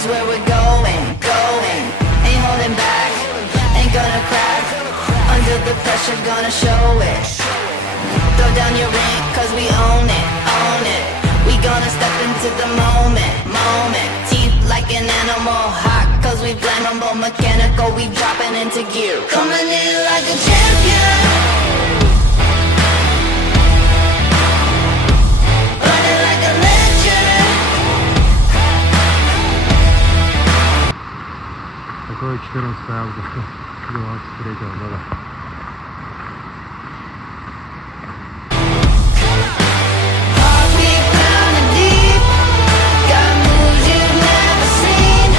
is where we're going, going. Ain't holding back, ain't gonna crack. Under the pressure, gonna show it. Throw down your ring, cause we own it, own it. We gonna step into the moment, moment. Teeth like an animal, hot cause we flammable. Mechanical, we dropping into gear. Coming in like a champion. Running like a legend. Такое 14 августа 2023 года. Heartbeat pounding deep. Got moves you've never seen.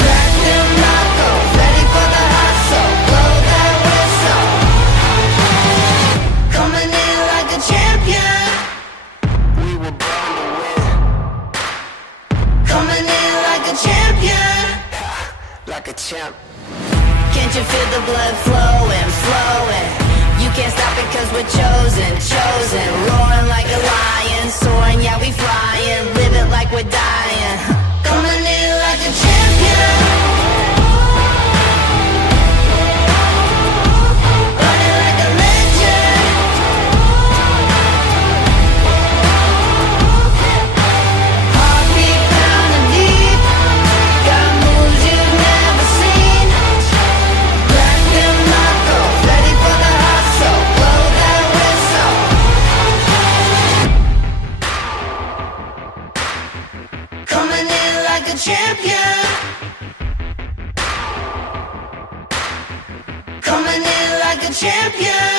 Crack them knuckles, ready for the hustle. Blow that whistle. Coming in like a champion. We were born to win. Coming in like a champion. Like a champ. Can't you feel the blood flowing, flowing? You can't stop it cause we're chosen, chosen. Roaring like a lion, soaring, yeah we flying. Living like we're dying. Coming in like a champion. Running like a legend. Heartbeat pounding deep. Got moves you've never seen. Crack them knuckles, ready for the hustle. Blow that whistle. Coming in like a champion. Coming in like a champion.